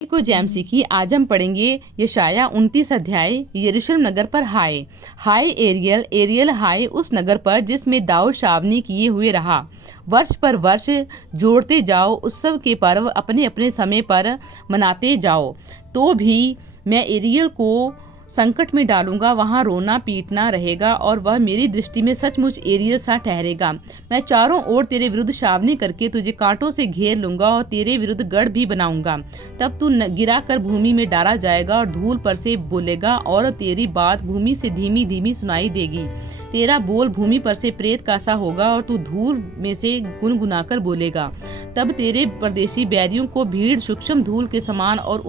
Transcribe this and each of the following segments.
को जैम सीखी। आज हम पढ़ेंगे यशाया 29 अध्याय। यरूशलेम नगर पर हाय हाय एरियल एरियल हाय उस नगर पर जिसमें दाऊद छावनी किए हुए रहा। वर्ष पर वर्ष जोड़ते जाओ, उत्सव के पर्व अपने अपने समय पर मनाते जाओ। तो भी मैं एरियल को संकट में डालूंगा, वहां रोना पीटना रहेगा और वह मेरी दृष्टि में सचमुच एरियल सा ठहरेगा। मैं चारों ओर तेरे विरुद्ध छावनी करके तुझे कांटों से घेर लूंगा और तेरे विरुद्ध गढ़ भी बनाऊंगा। तब तू गिरा कर भूमि में डाला जाएगा और धूल पर से बोलेगा और तेरी बात भूमि से धीमी धीमी सुनाई देगी। तेरा बोल भूमि पर से प्रेत का सा होगा और तू धूल में से गुनगुनाकर बोलेगा। तब तेरे परदेशी बैरियों को भीड़ सूक्ष्म धूल के समान और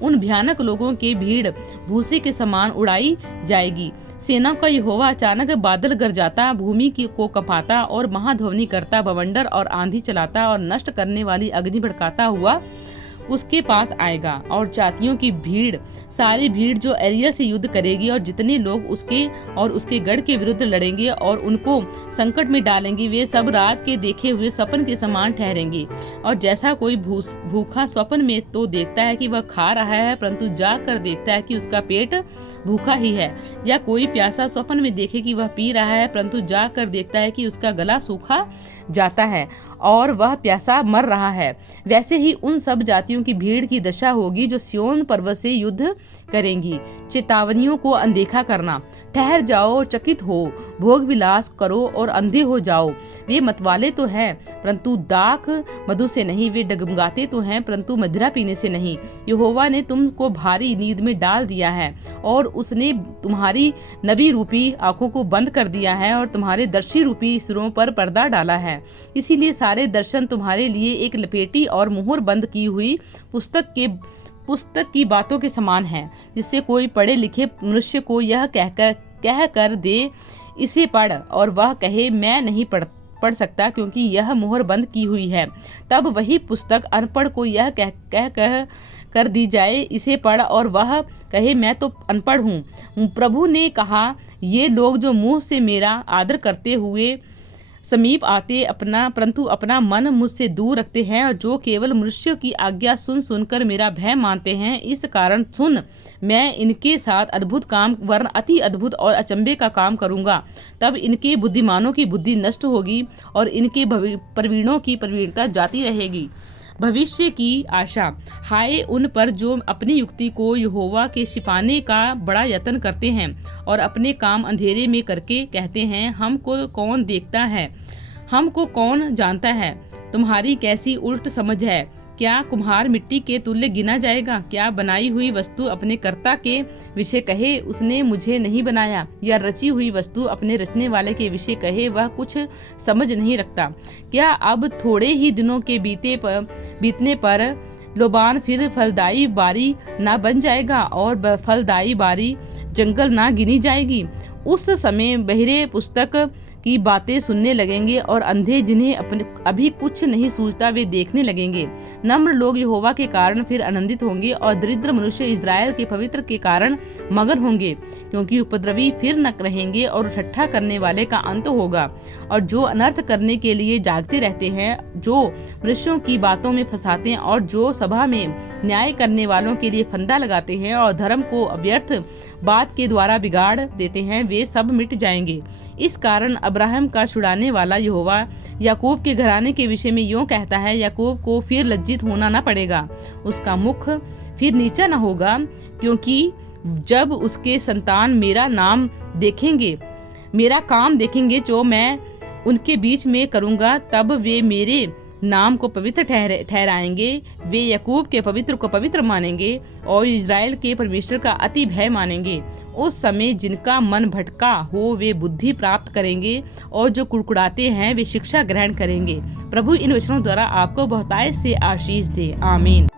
उन भयानक लोगों के भीड़ भूसे के समान उड़ाई जाएगी। सेना का यहोवा अचानक बादल गरजाता, भूमि को कंपाता और महाध्वनि करता, बवंडर और आंधी चलाता और नष्ट करने वाली अग्नि भड़काता हुआ उसके पास आएगा। और जातियों की भीड़, सारी भीड़ जो एरियल से युद्ध करेगी और जितने लोग उसके और उसके गढ़ के विरुद्ध लड़ेंगे और उनको संकट में डालेंगे, वे सब रात के देखे हुए स्वप्न के समान ठहरेंगे। और जैसा कोई भूखा स्वप्न में तो देखता है कि वह खा रहा है, परंतु जाग कर देखता है कि उसका पेट भूखा ही है। या कोई प्यासा स्वप्न में देखे कि वह पी रहा है, परंतु जाग कर देखता है कि उसका गला सूखा जाता है और वह प्यासा मर रहा है। वैसे ही उन सब जातियों की भीड़ की दशा होगी जो सिय्योन पर्वत से युद्ध करेंगी। चेतावनियों को अनदेखा करना। ठहर जाओ और चकित हो, भोग विलास करो और अंधे हो जाओ। वे मतवाले तो हैं परंतु दाख मधु से नहीं, वे डगमगाते तो हैं परंतु मदिरा पीने से नहीं। यहोवा ने तुमको भारी नींद में डाल दिया है और उसने तुम्हारी नबी रूपी आंखों को बंद कर दिया है और तुम्हारे दर्शी रूपी सिरों पर पर्दा डाला है। इसीलिए सारे दर्शन तुम्हारे लिए एक लपेटी और मुहर बंद की हुई पुस्तक की बातों के समान है, जिससे कोई पढ़े लिखे मनुष्य को यह कह कर दे, इसे पढ़, और वह कहे मैं नहीं पढ़ सकता क्योंकि यह मुहर बंद की हुई है। तब वही पुस्तक अनपढ़ को यह कह कर दी जाए, इसे पढ़, और वह कहे मैं तो अनपढ़ हूँ। प्रभु ने कहा, ये लोग जो मुंह से मेरा आदर करते हुए समीप आते परंतु अपना मन मुझसे दूर रखते हैं और जो केवल मनुष्य की आज्ञा सुनकर मेरा भय मानते हैं, इस कारण सुन, मैं इनके साथ अद्भुत काम वरन अति अद्भुत और अचंभे का काम करूंगा। तब इनके बुद्धिमानों की बुद्धि नष्ट होगी और इनके प्रवीणों की प्रवीणता जाती रहेगी। भविष्य की आशा। हाय उन पर जो अपनी युक्ति को यहोवा के छिपाने का बड़ा यत्न करते हैं और अपने काम अंधेरे में करके कहते हैं, हमको कौन देखता है, हमको कौन जानता है। तुम्हारी कैसी उल्ट समझ है। क्या कुम्हार मिट्टी के तुल्य गिना जाएगा? क्या बनाई हुई वस्तु अपने कर्ता के विषय कहे, उसने मुझे नहीं बनाया, या रची हुई वस्तु अपने रचने वाले के विषय कहे, वह कुछ समझ नहीं रखता। क्या अब थोड़े ही दिनों के बीतने पर लोबान फिर फलदाई बारी ना बन जाएगा और फलदाई बारी जंगल ना गिनी जाएगी? उस समय बहिरे पुस्तक की बातें सुनने लगेंगे और अंधे जिन्हें अभी कुछ नहीं सूझता वे देखने लगेंगे। नम्र लोग यहोवा के कारण फिर आनंदित होंगे और दरिद्र मनुष्य इज़राइल के पवित्र के कारण मगन होंगे, क्योंकि उपद्रवी फिर न रहेंगे और ठट्ठा करने वाले का अंत होगा। और जो अनर्थ करने के लिए जागते रहते हैं, जो मनुष्यों की बातों में फंसाते हैं और जो सभा में न्याय करने वालों के लिए फंदा लगाते हैं और धर्म को व्यर्थ बात के द्वारा बिगाड़ देते हैं, वे सब मिट जाएंगे। इस कारण अब्राहम का छुड़ाने वाला यहोवा याकूब के घराने के विषय में यूं कहता है, याकूब को फिर लज्जित होना न पड़ेगा, उसका मुख फिर नीचा न होगा, क्योंकि जब उसके संतान मेरा नाम देखेंगे, मेरा काम देखेंगे जो मैं उनके बीच में करूंगा, तब वे मेरे नाम को पवित्र ठहराएंगे। वे याकूब के पवित्र को पवित्र मानेंगे और इज़राइल के परमेश्वर का अति भय मानेंगे। उस समय जिनका मन भटका हो वे बुद्धि प्राप्त करेंगे और जो कुड़कुड़ाते हैं वे शिक्षा ग्रहण करेंगे। प्रभु इन वचनों द्वारा आपको बहुतायत से आशीष दे। आमीन।